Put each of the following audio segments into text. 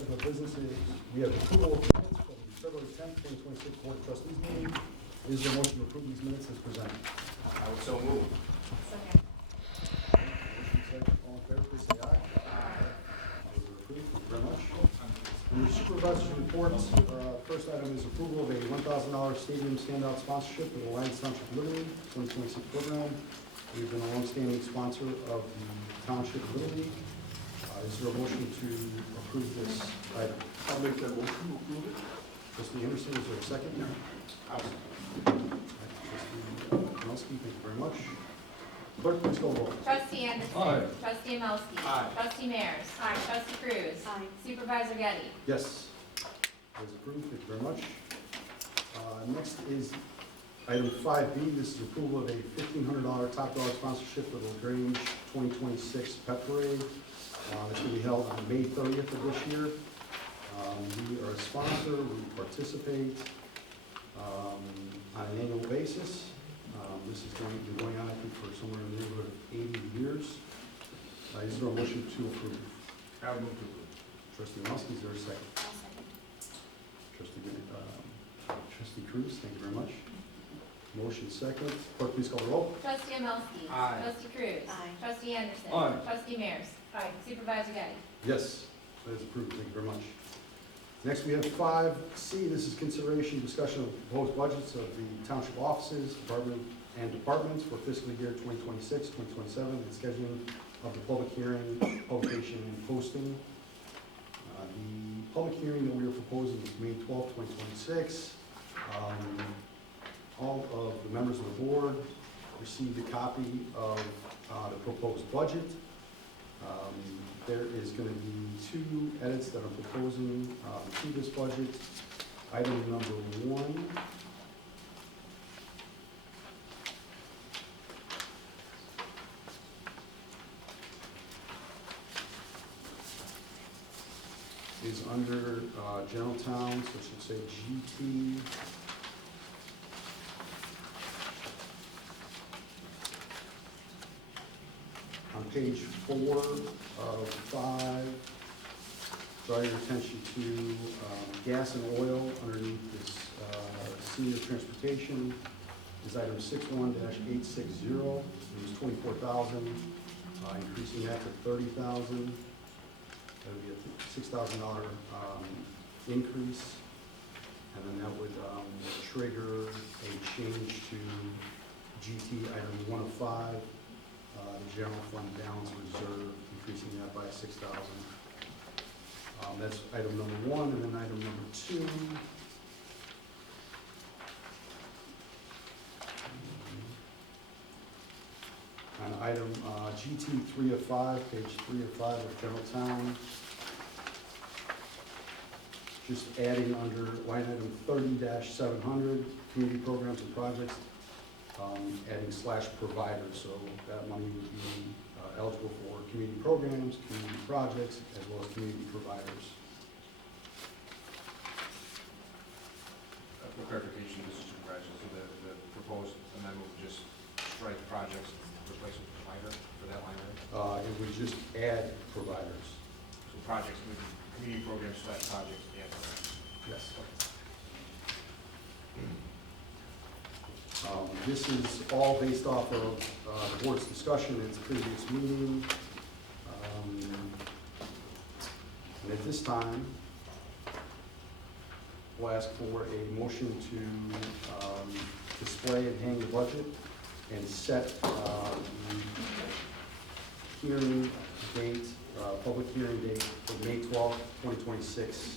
item of business is we have approval of minutes from the February 10th, 2026 Board of Trustees meeting. Is there a motion to approve these minutes as presented? I would so move. Second. Motion second, all in favor, please say aye. Aye. Those are approved, thank you very much. Under Supervisor Reports, first item is approval of a $1,000 stadium standout sponsorship for the Alliance Township Liberty 2026 program. We've been a long-standing sponsor of the Township Liberty. Is there a motion to approve this item? I'll make that motion to approve it. Trustee Anderson, is there a second? Trustee Kelsey, thank you very much. Clerk, please call the roll. Trustee Anderson. Aye. Trustee Amelski. Aye. Trustee Mears. Aye. Trustee Cruz. Aye. Supervisor Getty. Yes. That is approved, thank you very much. Next is item 5B. This is approval of a $1,500 top dog sponsorship for the Grange 2026 Pet Parade. It's going to be held on May 30th of this year. We are a sponsor, we participate on an annual basis. This is going on, I think, for somewhere in the neighborhood of 80 years. Is there a motion to approve? I would move to approve. Trustee Mosky, is there a second? I'll second. Trustee Cruz, thank you very much. Motion second. Clerk, please call the roll. Trustee Amelski. Aye. Trustee Cruz. Aye. Trustee Anderson. Aye. Trustee Mears. Aye. Supervisor Getty. Yes, that is approved. Thank you very much. Next, we have 5C. This is consideration discussion of proposed budgets of the township offices, departments for fiscal year 2026, 2027, and scheduling of the public hearing, publication, and posting. The public hearing that we are proposing is May 12th, 2026. All of the members of the board received a copy of the proposed budget. There is going to be 2 edits that I'm proposing to this budget. Item number 1 is under general town, so it should say GT. On page 4 of 5, draw your attention to gas and oil underneath this senior transportation is item 61-860. It was $24,000, increasing that to $30,000. That would be a $6,000 increase, and then that would trigger a change to GT item 1 of 5. The general fund balance reserve, increasing that by $6,000. That's item number 1, and then item number 2. On item GT 3 of 5, page 3 of 5 of general town, just adding under line item 30-700, community programs and projects, adding /providers, so that money would be eligible for community programs, community projects, as well as community providers. For clarification, Mr. Supervisor, so the proposed amendment would just strike projects and replace with provider for that line item? It would just add providers. So projects, with community programs / projects, and Yes. This is all based off of the board's discussion at its previous meeting. And at this time, we'll ask for a motion to display and hang the budget and set the hearing date, public hearing date for May 12th, 2026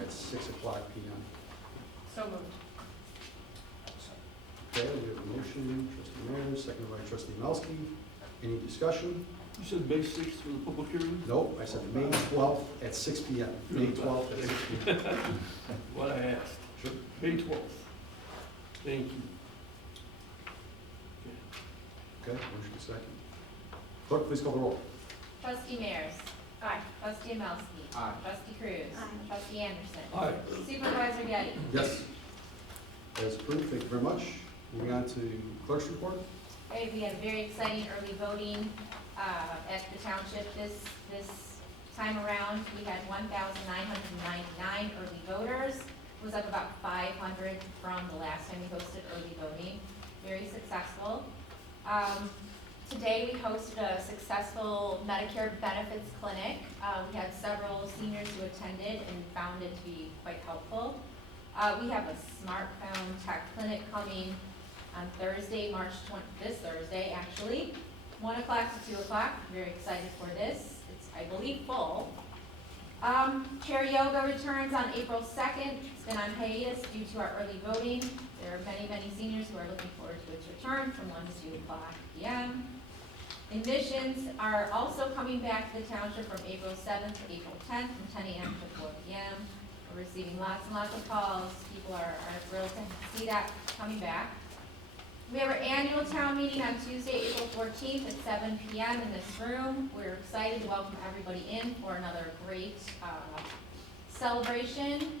at 6 o'clock p.m. So moved. Okay, we have a motion, Trustee Mears, seconded by Trustee Melski. Any discussion? You said May 6th for the public hearing? Nope, I said May 12th at 6 p.m. May 12th at 6 p.m. What I asked. Sure. May 12th. Thank you. Okay, motion is second. Clerk, please call the roll. Trustee Mears. Aye. Trustee Amelski. Aye. Trustee Cruz. Aye. Trustee Anderson. Aye. Supervisor Getty. Yes. That is approved, thank you very much. Moving on to clerk's report. Okay, we had very exciting early voting at the township this time around, we had 1,999 early voters. It was up about 500 from the last time we hosted early voting. Very successful. Today we hosted a successful Medicare benefits clinic. We had several seniors who attended and found it to be quite helpful. We have a smartphone tech clinic coming on Thursday, March 20th, this Thursday actually, 1 o'clock to 2 o'clock. Very excited for this. It's, I believe, full. Chair yoga returns on April 2nd. It's been on hiatus due to our early voting. There are many, many seniors who are looking forward to its return from 1 to 2 o'clock p.m. Admissions are also coming back to the township from April 7th to April 10th from 10 a.m. to 4 p.m. We're receiving lots and lots of calls. People are thrilled to see that coming back. We have our annual town meeting on Tuesday, April 14th at 7 p.m. in this room. We're excited to welcome everybody in for another great celebration.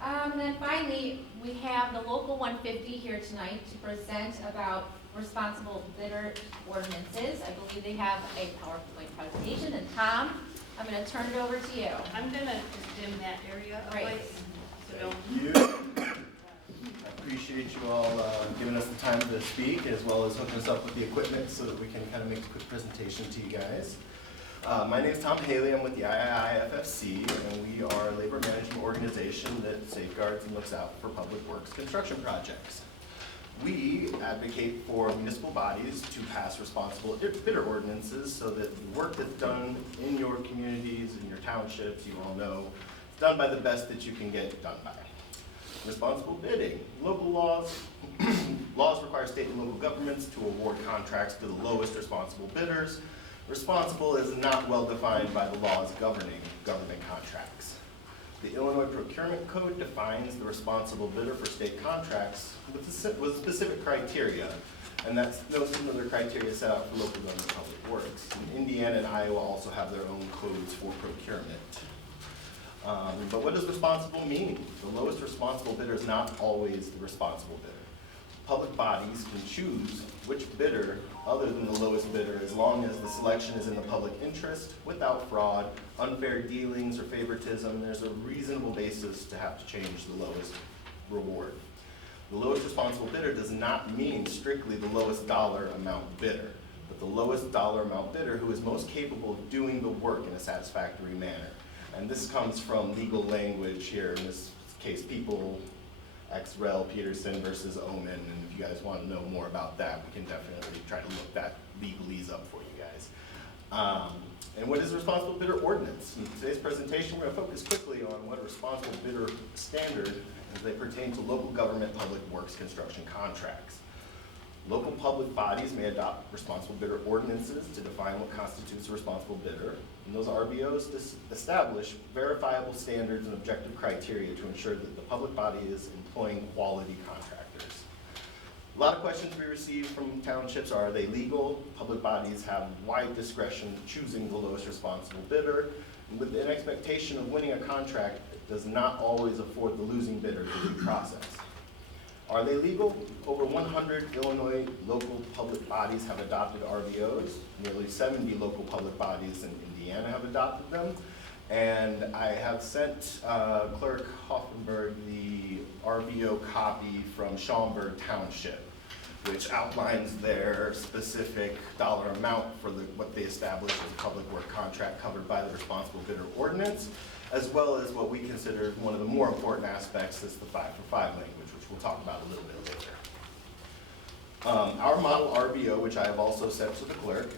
And then finally, we have the Local 150 here tonight to present about responsible bidder ordinances. I believe they have a PowerPoint presentation. And Tom, I'm going to turn it over to you. I'm gonna just dim that area of Right. lights, so don't. Thank you. I appreciate you all giving us the time to speak, as well as hooking us up with the equipment so that we can kind of make a quick presentation to you guys. My name is Tom Haley. I'm with the IIFC, and we are a labor management organization that safeguards and looks out for public works construction projects. We advocate for municipal bodies to pass responsible bidder ordinances so that the work that's done in your communities, in your townships, you all know, is done by the best that you can get it done by. Responsible bidding. Local laws. Laws require state and local governments to award contracts to the lowest responsible bidders. Responsible is not well defined by the laws governing government contracts. The Illinois Procurement Code defines the responsible bidder for state contracts with specific criteria, and that's no similar criteria set out for local government public works. And Indiana and Iowa also have their own codes for procurement. But what does responsible mean? The lowest responsible bidder is not always the responsible bidder. Public bodies can choose which bidder other than the lowest bidder as long as the selection is in the public interest, without fraud, unfair dealings, or favoritism. There's a reasonable basis to have to change the lowest reward. The lowest responsible bidder does not mean strictly the lowest dollar amount bidder, but the lowest dollar amount bidder who is most capable of doing the work in a satisfactory manner. And this comes from legal language here, in this case, People ex rel Peterson versus Omen, and if you guys want to know more about that, we can definitely try to look that legalese up for you guys. And what is a responsible bidder ordinance? In today's presentation, we're going to focus quickly on what a responsible bidder standard as they pertain to local government public works construction contracts. Local public bodies may adopt responsible bidder ordinances to define what constitutes a responsible bidder, and those RBOs establish verifiable standards and objective criteria to ensure that the public body is employing quality contractors. A lot of questions we receive from townships are they legal? Public bodies have wide discretion choosing the lowest responsible bidder, and with an expectation of winning a contract, it does not always afford the losing bidder the due process. Are they legal? Over 100 Illinois local public bodies have adopted RBOs. Nearly 70 local public bodies in Indiana have adopted them. And I have sent Clerk Hoffenberg the RBO copy from Schaumburg Township, which outlines their specific dollar amount for what they establish as a public work contract covered by the responsible bidder ordinance, as well as what we consider one of the more important aspects is the 5-for-5 language, which we'll talk about a little bit later. Our model RBO, which I have also sent to the clerk,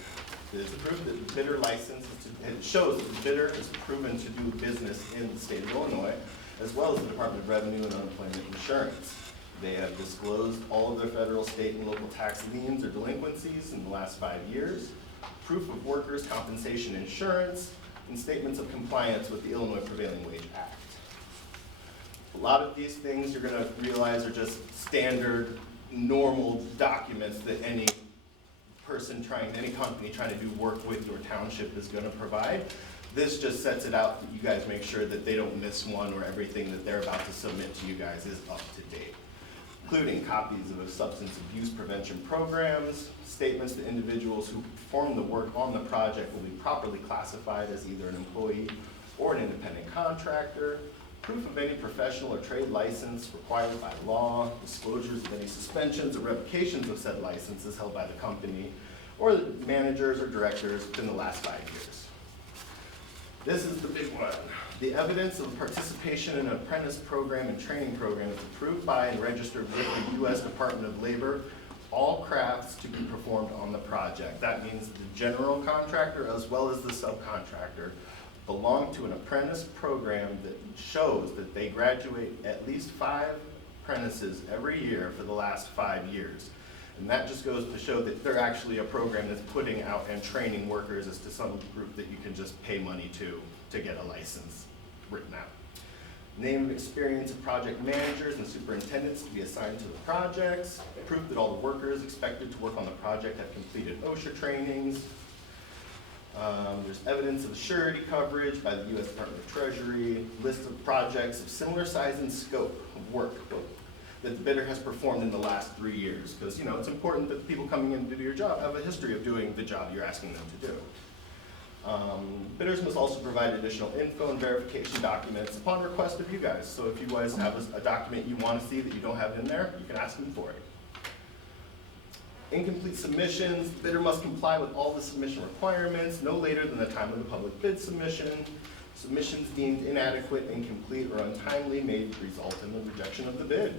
is proof that the bidder license, it shows that the bidder is proven to do business in the state of Illinois, as well as the Department of Revenue and Unemployment Insurance. They have disclosed all of their federal, state, and local tax liens or delinquencies in the last 5 years, proof of workers' compensation insurance, and statements of compliance with the Illinois Prevailing Wage Act. A lot of these things you're going to realize are just standard, normal documents that any person any company trying to do work with your township is going to provide. This just sets it out that you guys make sure that they don't miss one or everything that they're about to submit to you guys is up to date. including copies of substance abuse prevention programs, statements that individuals who perform the work on the project will be properly classified as either an employee or an independent contractor, proof of any professional or trade license required by law, disclosures of any suspensions or revocations of said licenses held by the company or the managers or directors within the last 5 years. This is the big one. The evidence of participation in an apprentice program and training program is approved by and registered with the U.S. Department of Labor, all crafts to be performed on the project. That means the general contractor as well as the subcontractor belong to an apprentice program that shows that they graduate at least 5 apprentices every year for the last 5 years. And that just goes to show that they're actually a program that's putting out and training workers as to some group that you can just pay money to get a license written out. Name of experience of project managers and superintendents to be assigned to the projects. Proof that all the workers expected to work on the project have completed OSHA trainings. There's evidence of surety coverage by the U.S. Department of Treasury. List of projects of similar size and scope of work that the bidder has performed in the last 3 years. Because, you know, it's important that the people coming in to do your job have a history of doing the job you're asking them to do. Bidders must also provide additional info and verification documents upon request of you guys. So if you guys have a document you want to see that you don't have in there, you can ask them for it. Incomplete submissions, the bidder must comply with all the submission requirements no later than the time of the public bid submission. Submissions deemed inadequate, incomplete, or untimely may result in the rejection of the bid.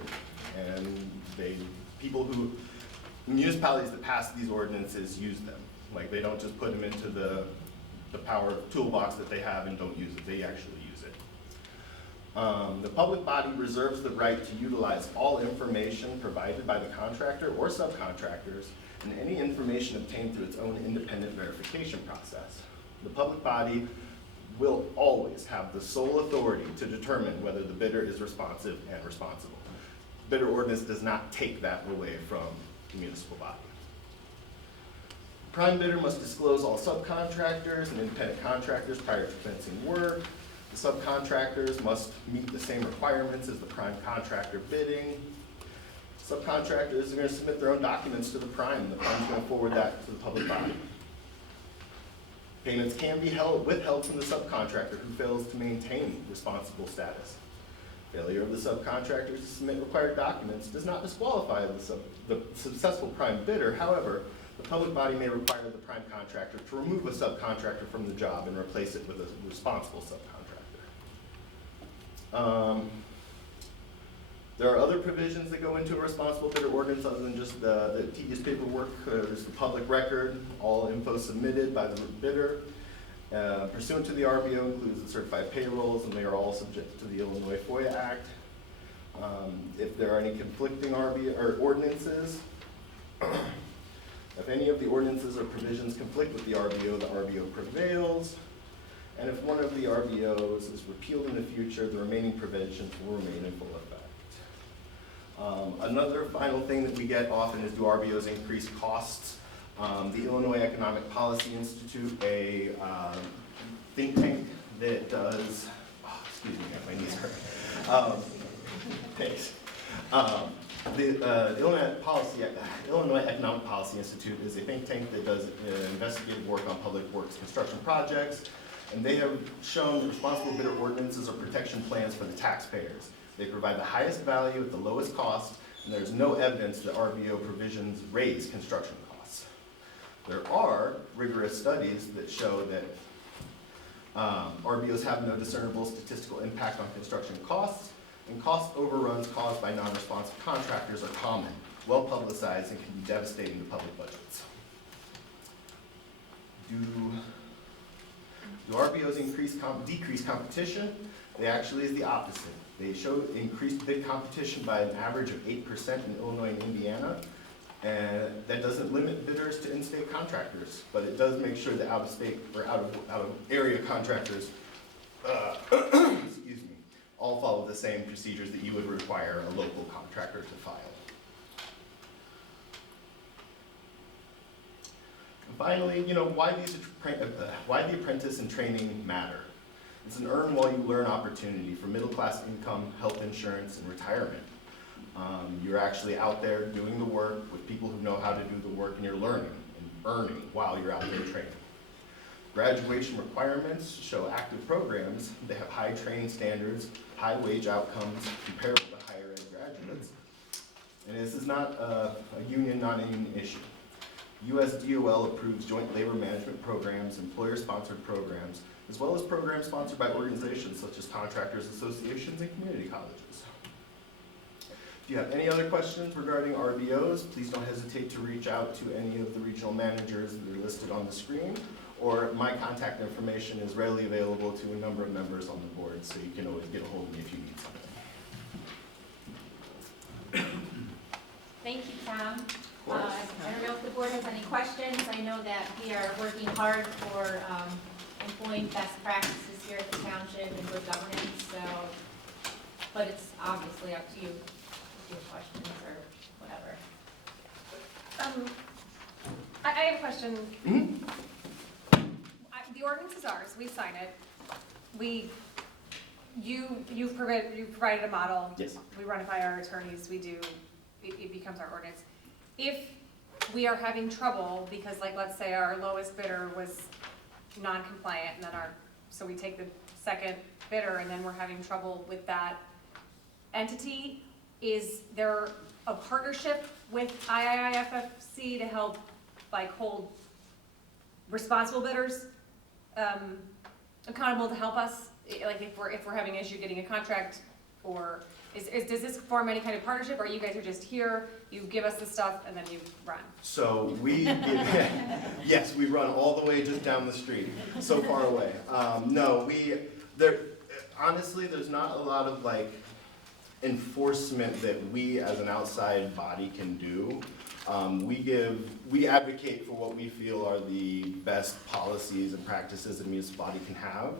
And municipalities that pass these ordinances use them. Like, they don't just put them into the power toolbox that they have and don't use it, they actually use it. The public body reserves the right to utilize all information provided by the contractor or subcontractors and any information obtained through its own independent verification process. The public body will always have the sole authority to determine whether the bidder is responsive and responsible. Bidder ordinance does not take that away from the municipal body. Prime bidder must disclose all subcontractors and independent contractors prior to commencing work. The subcontractors must meet the same requirements as the prime contractor bidding. Subcontractors are going to submit their own documents to the prime, and the prime is going to forward that to the public body. Payments can be withheld from the subcontractor who fails to maintain responsible status. Failure of the subcontractor to submit required documents does not disqualify the successful prime bidder. However, the public body may require the prime contractor to remove a subcontractor from the job and replace it with a responsible subcontractor. There are other provisions that go into a responsible bidder ordinance other than just the tedious paperwork. There's the public record, all info submitted by the bidder. Pursuant to the RBO includes the certified payrolls, and they are all subject to the Illinois FOIA Act. If there are any conflicting ordinances, if any of the ordinances or provisions conflict with the RBO prevails. And if one of the RBOs is repealed in the future, the remaining provisions will remain in full effect. Another final thing that we get often is, do RBOs increase costs? The Illinois Economic Policy Institute, a think tank that does, excuse me, my knees hurt. Thanks. The Illinois Economic Policy Institute is a think tank that does investigative work on public works construction projects, and they have shown that responsible bidder ordinances are protection plans for the taxpayers. They provide the highest value at the lowest cost, and there's no evidence that RBO provisions raise construction costs. There are rigorous studies that show that RBOs have no discernible statistical impact on construction costs, and cost overruns caused by non-responsive contractors are common, well publicized, and can be devastating to public budgets. Do RBOs decrease competition? They actually is the opposite. They show increased bid competition by an average of 8% in Illinois and Indiana, and that doesn't limit bidders to in-state contractors, but it does make sure that out-of-state or out-of-area contractors excuse me, all follow the same procedures that you would require a local contractor to file. And finally, why the apprentice and training matter. It's an earn while you learn opportunity for middle-class income, health insurance, and retirement. You're actually out there doing the work with people who know how to do the work, and you're learning and earning while you're out there training. Graduation requirements show active programs. They have high training standards, high wage outcomes comparable to higher ed graduates. And this is not a union, non-union issue. USDOL approves joint labor management programs, employer-sponsored programs, as well as programs sponsored by organizations such as contractors associations and community colleges. If you have any other questions regarding RBOs, please don't hesitate to reach out to any of the regional managers that are listed on the screen, or my contact information is readily available to a number of members on the board, so you can always get a hold of me if you need something. Thank you, Tom. I don't know if the board has any questions. I know that we are working hard for employing best practices here at the township and good governance, so, but it's obviously up to you if you have questions or whatever. I have a question. The ordinance is ours, we sign it. You've provided a model. Yes. We run it by our attorneys, it becomes our ordinance. If we are having trouble, because like, let's say our lowest bidder was non-compliant, and then so we take the second bidder, and then we're having trouble with that entity, is there a partnership with IIFC to help, like, hold responsible bidders accountable to help us? Like, if we're having an issue getting a contract, or does this form any kind of partnership, or you guys are just here, you give us the stuff, and then you run? So yes, we run all the way just down the street, so far away. No, honestly, there's not a lot of like enforcement that we as an outside body can do. We advocate for what we feel are the best policies and practices a municipality can have.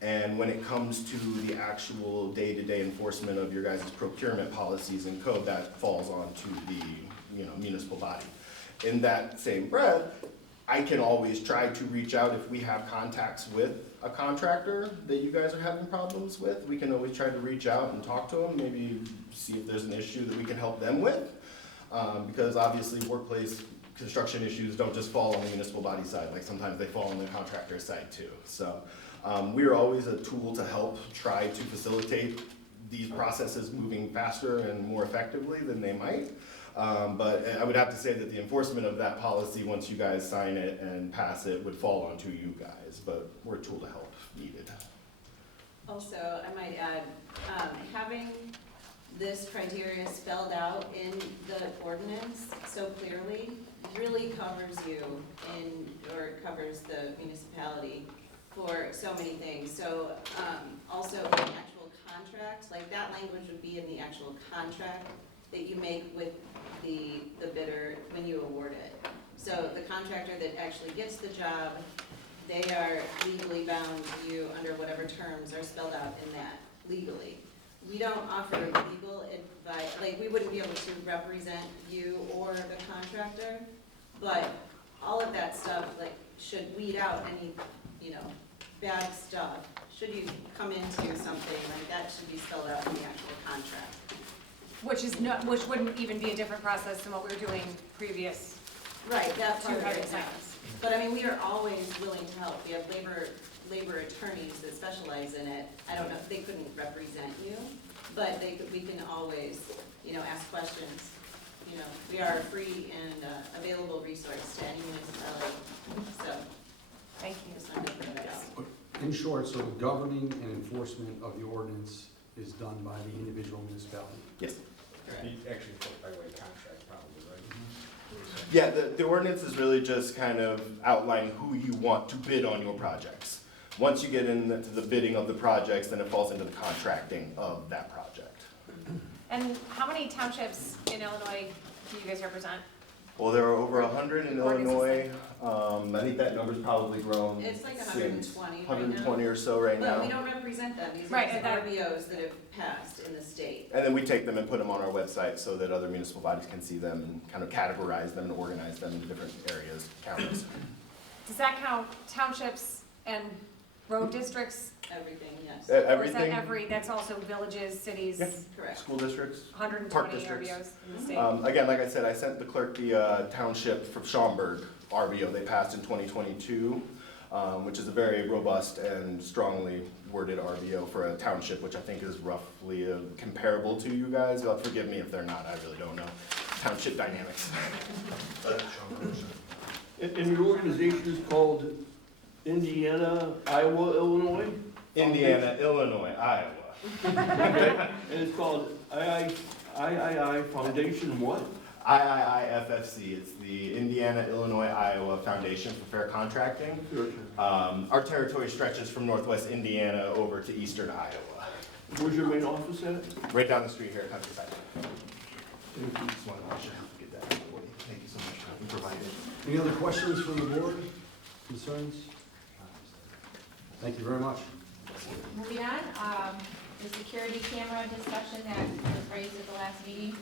And when it comes to the actual day-to-day enforcement of your guys' procurement policies and code, that falls onto the municipal body. In that same breath, I can always try to reach out if we have contacts with a contractor that you guys are having problems with. We can always try to reach out and talk to them, maybe see if there's an issue that we can help them with. Because obviously workplace construction issues don't just fall on the municipal body side, like sometimes they fall on the contractor side too. So we're always a tool to help try to facilitate these processes moving faster and more effectively than they might. But I would have to say that the enforcement of that policy, once you guys sign it and pass it, would fall onto you guys, but we're a tool to help needed. Also, I might add, having this criteria spelled out in the ordinance so clearly really covers you or covers the municipality for so many things. So also the actual contract, like that language would be in the actual contract that you make with the bidder when you award it. So the contractor that actually gets the job, they are legally bound to you under whatever terms are spelled out in that legally. We don't offer legal advice, like we wouldn't be able to represent you or the contractor, but all of that stuff like should weed out any, bad stuff. Should you come into something, like that should be spelled out in the actual contract. Which wouldn't even be a different process than what we were doing previous. Right, that part of having it. signs. But I mean, we are always willing to help. We have labor attorneys that specialize in it. I don't know, they couldn't represent you, but we can always, ask questions. We are a free and available resource to any municipality, so. Thank you. Just wanted to bring that out. In short, so the governing and enforcement of the ordinance is done by the individual municipality. Yes. Actually, by way of contract, probably, right? Yeah, the ordinance is really just kind of outlining who you want to bid on your projects. Once you get into the bidding of the projects, then it falls into the contracting of that project. And how many townships in Illinois do you guys represent? Well, there are over 100 in Ordinances. Illinois. I think that number's probably grown. It's like since 120 right now. 120 or so right now. But we don't represent them. These are Right, just that- RBOs that have passed in the state. And then we take them and put them on our website so that other municipal bodies can see them and kind of categorize them and organize them into different areas, counties. Does that count townships and road districts, Everything, yes. or is that Everything, that's also villages, cities, Yeah. Correct. school districts, 120 districts. RBOs in the state? Again, like I said, I sent the clerk the township from Schaumburg RVO they passed in 2022, which is a very robust and strongly worded RVO for a township, which I think is roughly comparable to you guys. You'll have to forgive me if they're not, I really don't know township dynamics. And your organization is called Indiana, Iowa, Illinois? Indiana, Illinois, Iowa. Okay, and it's called III Foundation what? IIFC, it's the Indiana, Illinois, Iowa Foundation for Fair Contracting. Sure. Our territory stretches from northwest Indiana over to eastern Iowa. Where's your main office at? Right down the street here at Countryside. Thank you. Just wanted to get that for you. Thank you so much for providing. Any other questions from the board? Concerns? Thank you very much. Moving on, the security camera discussion that was raised at the last meeting.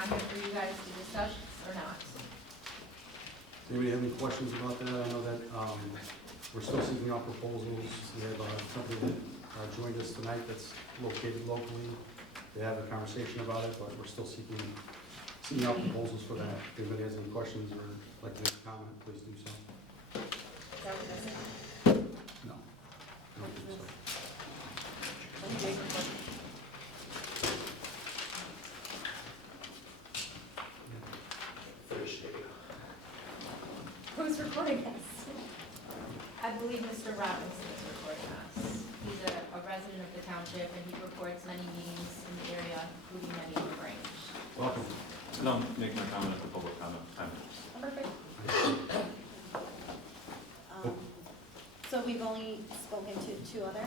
I'm here for you guys to discuss or not. Does anybody have any questions about that? I know that we're still seeking out proposals. We have a company that joined us tonight that's located locally. They have a conversation about it, but we're still seeking out proposals for that. If anybody has any questions or like to make a comment, please do so. Is that what this is? No, I don't think so. Who's recording us? I believe Mr. Robinson is recording us. He's a resident of the township and he records many meetings in the area, including many in Grange. Welcome. And I'll make my comment at the public comment time. Perfect. So we've only spoken to 2 other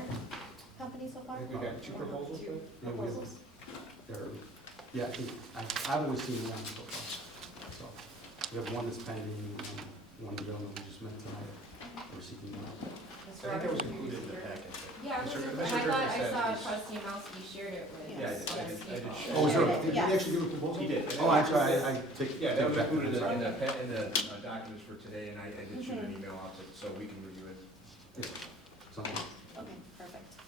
companies so far? We got 2 proposals, Two then? Yeah, we have- proposals? Yeah, I've only seen one so far. So we have one that's pending, and one gentleman we just met tonight. We're seeking one out. Mr. I think that was Robinson, included in the you're- packet. Yeah, it was, Mr. I Griffin thought I said saw he's- trustee Mowski shared it with. Yeah, I did Yes. share. Oh, is there, Yes. did he actually give a proposal? He did. Oh, I'm sorry, I take. Yeah, that was take included back. in the documents for today, and I did shoot an email out to, so we can review it. Yeah, something. Okay, perfect.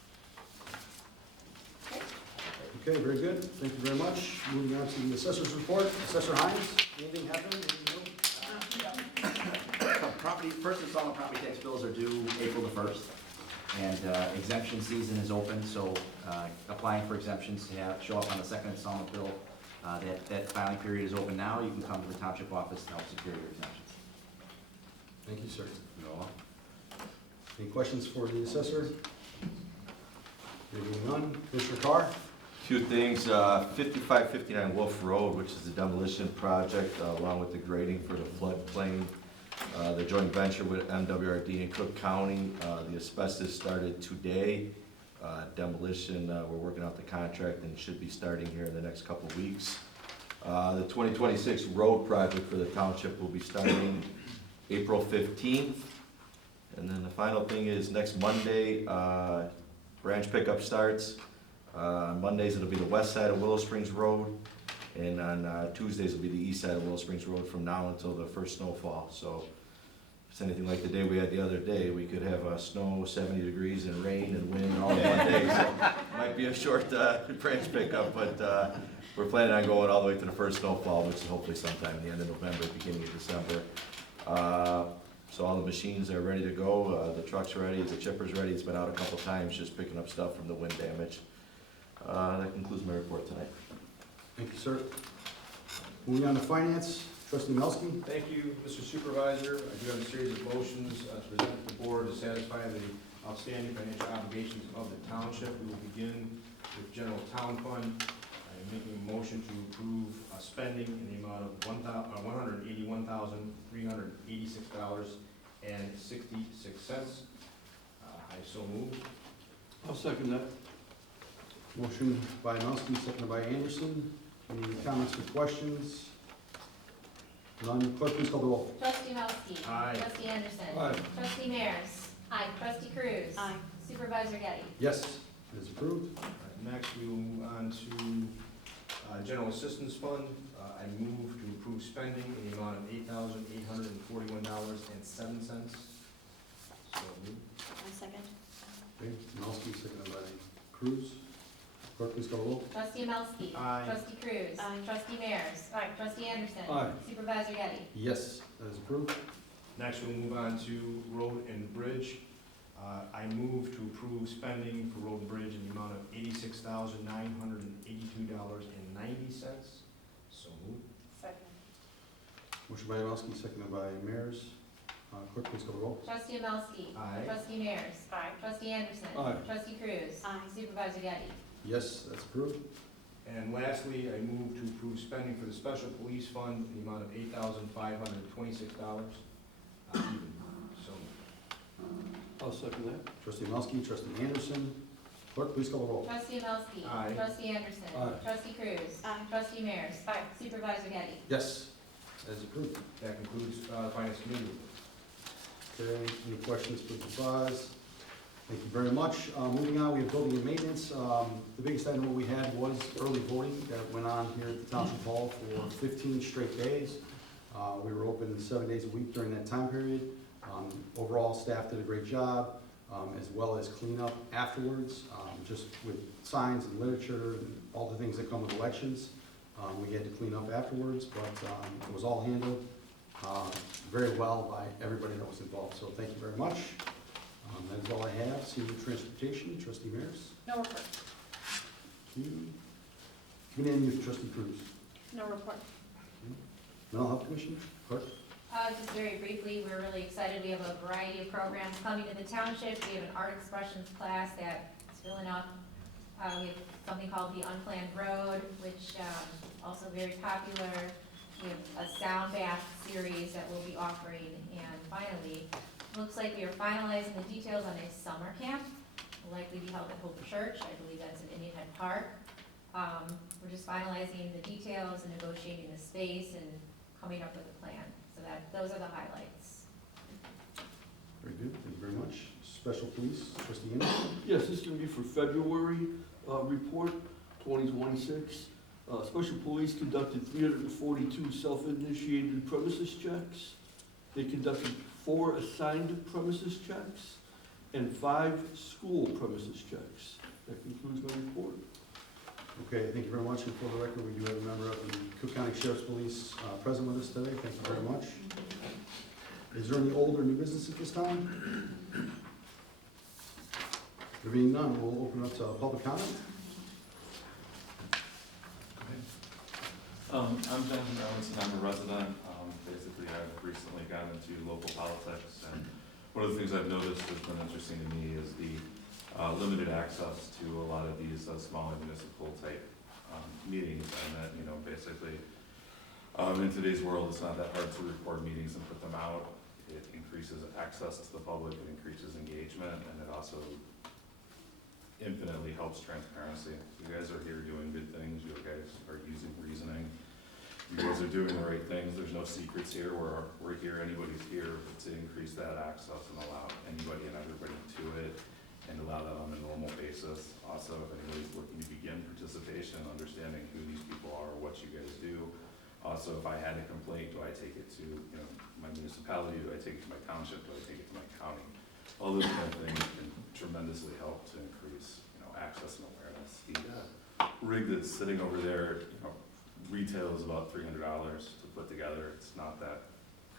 Okay, very good. Thank you very much. Moving on to the assessor's report. Assessor Hines, anything happened? Anything new? First installment property tax bills are due April the 1st, and exemption season is open, so applying for exemptions to show up on the second installment bill. That filing period is open now. You can come to the township office to help secure your exemptions. Thank you, sir. No. Any questions for the assessor? Hearing none. Commissioner Carr? Few things, 5559 Wolf Road, which is the demolition project, along with the grading for the floodplain. The joint venture with MWRD in Cook County, the asbestos started today. Demolition, we're working out the contract and should be starting here in the next couple of weeks. The 2026 road project for the township will be starting April 15th. And then the final thing is next Monday, branch pickup starts. On Mondays, it'll be the west side of Willow Springs Road, and on Tuesdays, it'll be the east side of Willow Springs Road from now until the first snowfall. So if it's anything like the day we had the other day, we could have snow, 70 degrees, and rain and wind all in one day. So might be a short branch pickup, but we're planning on going all the way to the first snowfall, which is hopefully sometime in the end of November, beginning of December. So all the machines are ready to go, the truck's ready, the chipper's ready. It's been out a couple times just picking up stuff from the wind damage. That concludes my report tonight. Thank you, sir. Moving on to finance, trustee Melsky. Thank you, Mr. Supervisor. I do have a series of motions to present to the board to satisfy the outstanding financial obligations of the township. We will begin with general town fund. I am making a motion to approve spending in the amount of $181,386.66. I so move. I'll second that. Motion by Melsky, seconded by Anderson. Any comments or questions? None. Clerk, please call the roll. Trustee Mowski. Aye. Trustee Anderson. Aye. Trustee Mears. Aye. Trustee Cruz. Aye. Supervisor Getty. Yes, it is approved. Next, we will move on to general assistance fund. I move to approve spending in the amount of $8,841.07. So moved. I second. Okay, Melski, seconded by Cruz. Clerk, please call the roll. Trustee Melski. Aye. Trustee Cruz. Aye. Trustee Mears. Trustee Anderson. Aye. Supervisor Getty. Yes, that is approved. Next, we'll move on to road and bridge. I move to approve spending for road and bridge in the amount of $86,982.90. So moved. Second. Motion by Melski, seconded by Mears. Clerk, please call the roll. Trustee Melski. Aye. Trustee Mears. Aye. Trustee Anderson. Aye. Trustee Cruz. Aye. Supervisor Getty. Yes, that's approved. And lastly, I move to approve spending for the special police fund in the amount of $8,526. So moved. I'll second that. Trustee Melski, Trustee Anderson. Clerk, please call the roll. Trustee Melski. Aye. Trustee Anderson. Aye. Trustee Cruz. Aye. Trustee Mears. Supervisor Getty. Yes, that is approved. That concludes Finance Committee. Okay, any questions for the supervisor? Thank you very much. Moving on, we have building and maintenance. The biggest item that we had was early voting that went on here at the Township Hall for 15 straight days. We were open 7 days a week during that time period. Overall, staff did a great job, as well as cleanup afterwards, just with signs and literature and all the things that come with elections. We had to clean up afterwards, but it was all handled very well by everybody that was involved. So thank you very much. That is all I have. Senior Transportation, Trustee Mears. No report. Thank you. Committee on Youth, Trustee Cruz. No report. Mental Health Commission, Clerk. Just very briefly, we're really excited. We have a variety of programs coming to the township. We have an art expressions class that's filling up. We have something called the Unplanned Road, which also very popular. We have a sound bath series that we'll be offering. And finally, looks like we are finalizing the details on a summer camp. Will likely be held at Hope Church. I believe that's in Indian Head Park. We're just finalizing the details and negotiating the space and coming up with a plan. So those are the highlights. Very good. Thank you very much. Special Police, Trustee Anderson. Yes, this is going to be for February report 2026. Special Police conducted 342 self-initiated premises checks. They conducted 4 assigned premises checks and 5 school premises checks. That concludes my report. Okay, thank you very much. And for the record, we do have a member of the Cook County Sheriff's Police present with us today. Thank you very much. Is there any old or new business at this time? There being none, we'll open up to public comment. I'm Jonathan Owens, and I'm a resident. Basically, I've recently gotten into local politics, and one of the things I've noticed has been interesting to me is the limited access to a lot of these smaller municipal type meetings, and that, basically, in today's world, it's not that hard to record meetings and put them out. It increases access to the public, it increases engagement, and it also infinitely helps transparency. You guys are here doing good things, you guys are using reasoning, you guys are doing the right things, there's no secrets here, we're here, anybody's here, but to increase that access and allow anybody and everybody to it, and allow that on a normal basis. Also, if anybody's looking to begin participation, understanding who these people are, what you guys do. Also, if I had a complaint, do I take it to my municipality, do I take it to my township, do I take it to my county? All those kind of things can tremendously help to increase access and awareness. The rig that's sitting over there, retail is about $300 to put together. It's not that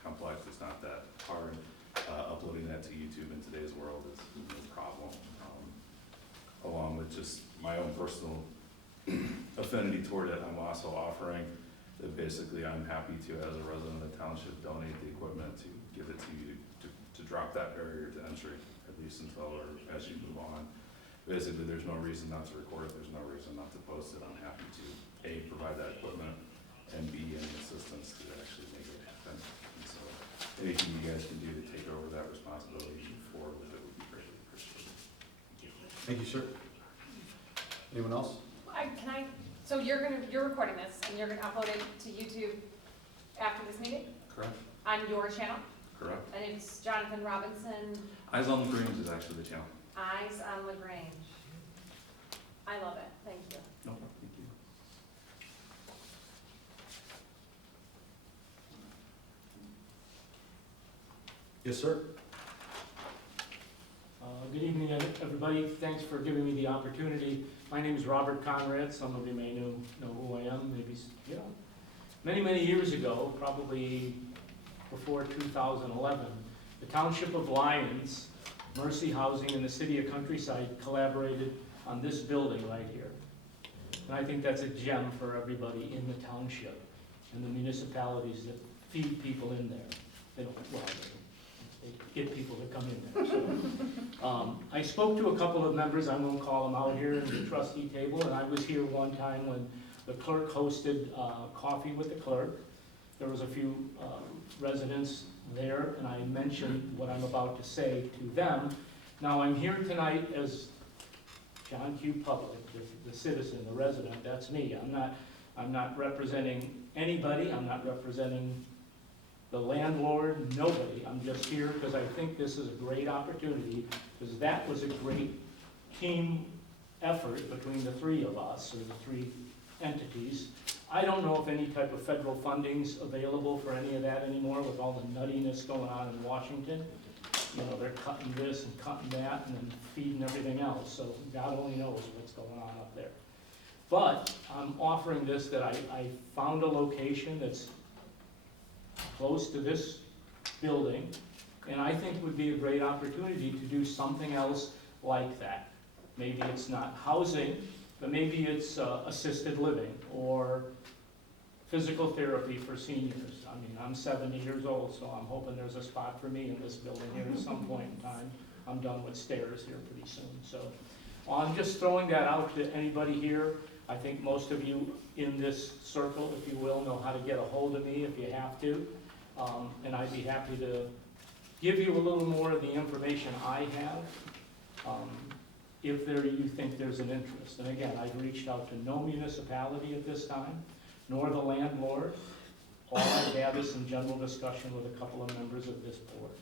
complex, it's not that hard. Uploading that to YouTube in today's world is no problem. Along with just my own personal affinity toward it, I'm also offering that basically I'm happy to, as a resident of the township, donate the equipment to give it to you to drop that barrier to entry, at least until or as you move on. Basically, there's no reason not to record it, there's no reason not to post it. I'm happy to, A, provide that equipment, and B, any assistance to actually make it happen. And so anything you guys can do to take over that responsibility and move forward with it would be greatly appreciated. Thank you, sir. Anyone else? So you're recording this and you're gonna upload it to YouTube after this meeting Correct? on your channel? Correct. And it's Jonathan Robinson, Eyes on the Grange is actually the channel. Eyes on LaGrange. I love it, thank you. No problem, thank you. Yes, sir. Good evening, everybody. Thanks for giving me the opportunity. My name is Robert Conrad. Some of you may know who I am, maybe, you know. Many years ago, probably before 2011, the Township of Lyons, Mercy Housing, and the City of Countryside collaborated on this building right here. And I think that's a gem for everybody in the township and the municipalities that feed people in there. They don't, well, they get people to come in there. So, I spoke to a couple of members, I won't call them out here, at the trustee table, and I was here one time when the clerk hosted coffee with the clerk. There was a few residents there, and I mentioned what I'm about to say to them. Now, I'm here tonight as John Q. Public, the citizen, the resident, that's me. I'm not representing anybody, I'm not representing the landlord, nobody. I'm just here because I think this is a great opportunity, because that was a great team effort between the three of us, or the three entities. I don't know if any type of federal funding's available for any of that anymore with all the nuttiness going on in Washington. You know, they're cutting this and cutting that and then feeding everything else, so God only knows what's going on up there. But I'm offering this, that I found a location that's close to this building, and I think would be a great opportunity to do something else like that. Maybe it's not housing, but maybe it's assisted living or physical therapy for seniors. I mean, I'm 70 years old, so I'm hoping there's a spot for me in this building here at some point in time. I'm done with stairs here pretty soon. So I'm just throwing that out to anybody here. I think most of you in this circle, if you will, know how to get a hold of me if you have to. And I'd be happy to give you a little more of the information I have, if you think there's an interest. And again, I've reached out to no municipality at this time, nor the landlord. All I've had is some general discussion with a couple of members of this board.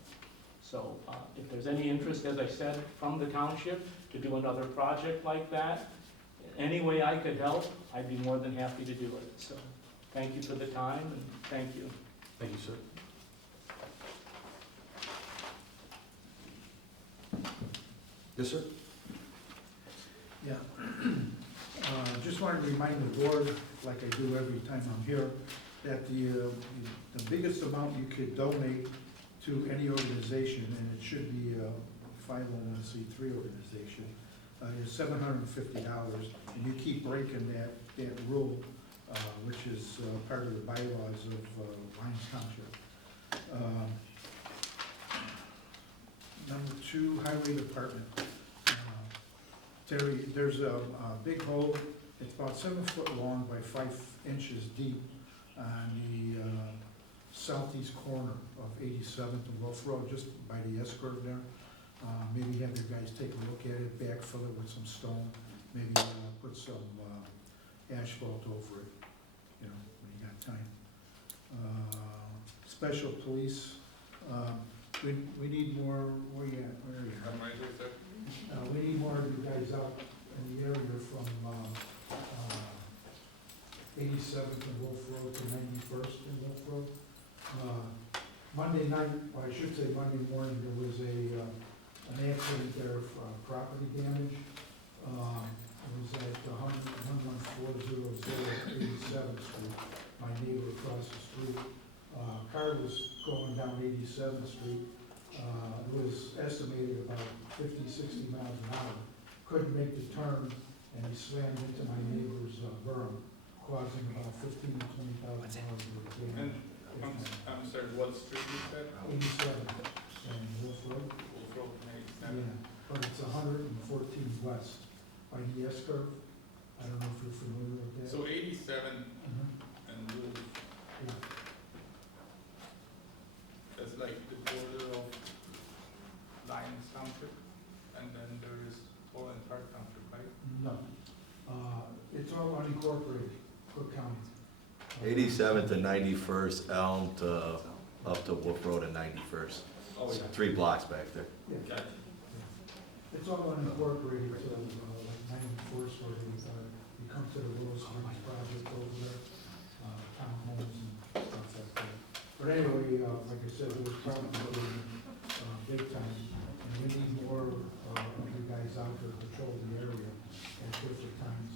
So if there's any interest, as I said, from the township to do another project like that, any way I could help, I'd be more than happy to do it. So thank you for the time, and thank you. Thank you, sir. Yes, sir? Yeah. Just wanted to remind the board, like I do every time I'm here, that the biggest amount you could donate to any organization, and it should be a 501c3 organization, is $750, and you keep breaking that rule, which is part of the bylaws of Lyons Township. Number 2, Highway Department. Terry, there's a big hole, it's about 7 foot long by 5 inches deep on the southeast corner of 87th and Wolf Road, just by the S-curve there. Maybe have your guys take a look at it, backfill it with some stone, maybe put some asphalt over it, you know, when you got time. Special police, we need more, where are you at? We need more of you guys out in the area from 87th and Wolf Road to 91st and Wolf Road. Monday night, or I should say Monday morning, there was an accident there for property damage. It was at 11400 87th Street, my neighbor across the street. Car was going down 87th Street. It was estimated about 50, 60 miles an hour. Couldn't make the turn, and he slammed into my neighbor's berm, causing about 15 to 20,000 dollars worth of damage. I'm sorry, what street is that? 87th and Wolf Road. Wolf Road, Yeah, but it's 114 west by the S-curve. I don't know if you're familiar with that. So 87 and Wolf, Yeah. that's like the border of Lyons Township, and then there is Poland Park Township, right? No, it's all unincorporated, Cook County. 87th and 91st, Elm to, up to Wolf Road and 91st. Oh, yeah. 3 blocks back there. Yeah. Gotcha. It's all unincorporated, so like 91st, where you come to the Willow Springs project over there, townhomes and stuff like that. But anyway, like I said, it was probably big time, and we need more to patrol the area at different times.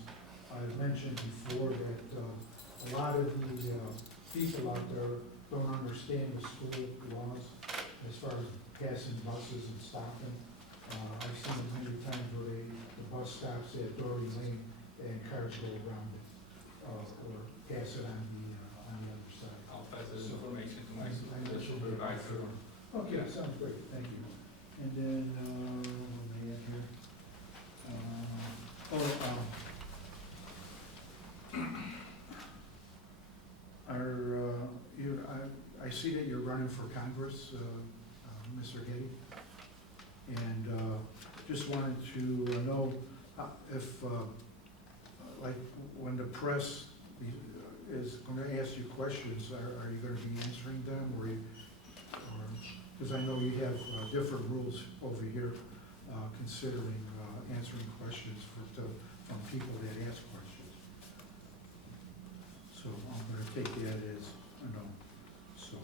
I mentioned before that a lot of the people out there don't understand the school laws as far as passing buses and stopping. I've seen it many times where the bus stops at Dory Lane and cars go around it, or pass it on the other side. I'll pass this information to my I mentioned it supervisor. before. Okay, sounds great, thank you. And then, what may I add here? I see that you're running for Congress, Mr. Getty. And just wanted to know if, like, when the press is going to ask you questions, are you going to be answering them, or because I know you have different rules over here considering answering questions from people that ask questions. So I'm going to take that as a no. So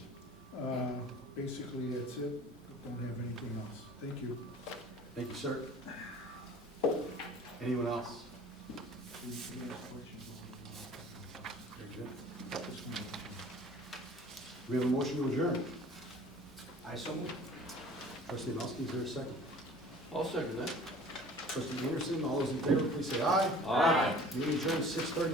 basically that's it. Don't have anything else. Thank you. Thank you, sir. Anyone else? Very good. We have a motion to adjourn. I so move. Trustee Malsky, is there a second? I'll second that. Trustee Anderson, all those in favor, please say aye. Aye. Meeting adjourned 6:30.